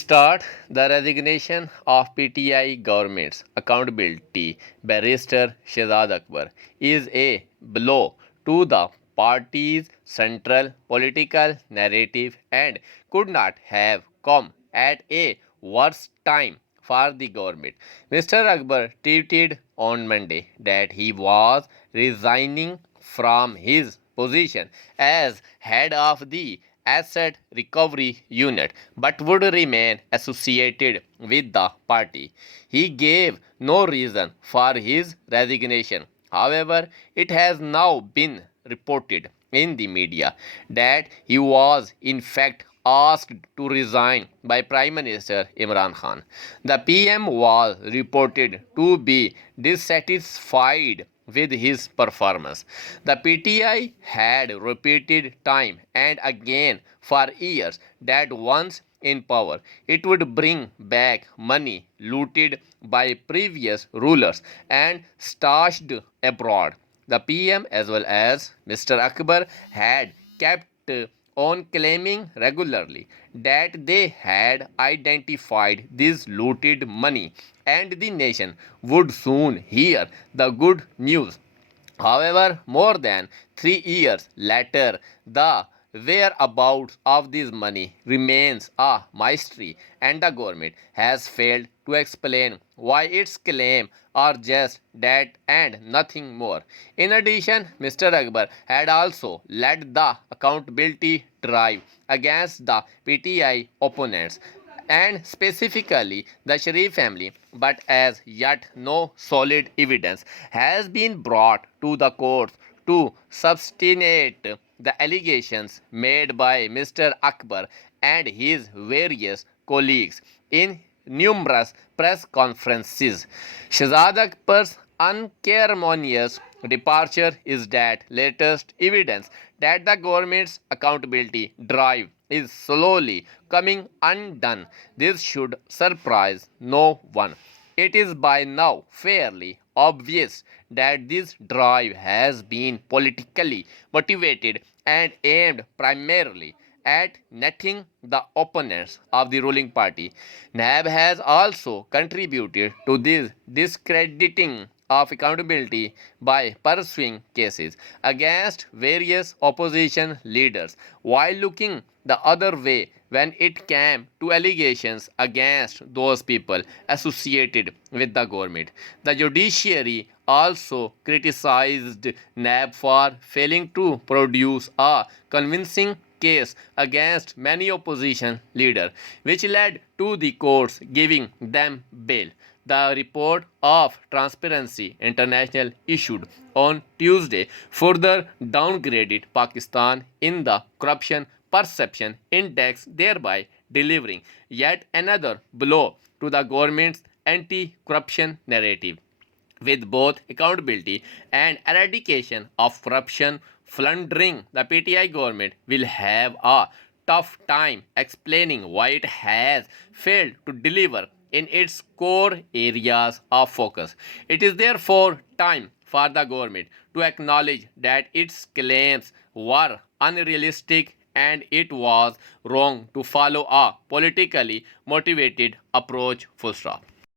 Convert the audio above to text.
start, the resignation of PTI government's accountability barrister Shehzad Akbar is a blow to the party's central political narrative and could not have come at a worse time for the government. Mr. Akbar tweeted on Monday that he was resigning from his position as head of the Asset Recovery Unit but would remain associated with the party. He gave no reason for his resignation. However, it has now been reported in the media that he was in fact asked to resign by Prime Minister Imran Khan. The PM was reported to be dissatisfied with his performance. The PTI had repeated time and again for years that once in power, it would bring back money looted by previous rulers and stashed abroad. The PM as well as Mr. Akbar had kept on claiming regularly that they had identified this looted money and the nation would soon hear the good news. However, more than 3 years later, the whereabouts of this money remains a mystery, and the government has failed to explain why its claims are just that and nothing more. In addition, Mr. Akbar had also led the accountability drive against the PTI opponents and specifically the Sharif family, but as yet no solid evidence has been brought to the courts to substantiate the allegations made by Mr. Akbar and his various colleagues in numerous press conferences. Shahzad Akbar's unceremonious departure is that latest evidence that the government's accountability drive is slowly coming undone. This should surprise no one. It is by now fairly obvious that this drive has been politically motivated and aimed primarily at netting the opponents of the ruling party. NAB has also contributed to this discrediting of accountability by pursuing cases against various opposition leaders while looking the other way when it came to allegations against those people associated with the government. The judiciary also criticized NAB for failing to produce a convincing case against many opposition leaders, which led to the courts giving them bail. The report of Transparency International issued on Tuesday further downgraded Pakistan in the corruption perception index, thereby delivering yet another blow to the government's anti-corruption narrative. With both accountability and eradication of corruption floundering, the PTI government will have a tough time explaining why it has failed to deliver in its core areas of focus. It is therefore time for the government to acknowledge that its claims were unrealistic and it was wrong to follow a politically motivated approach. Full stop.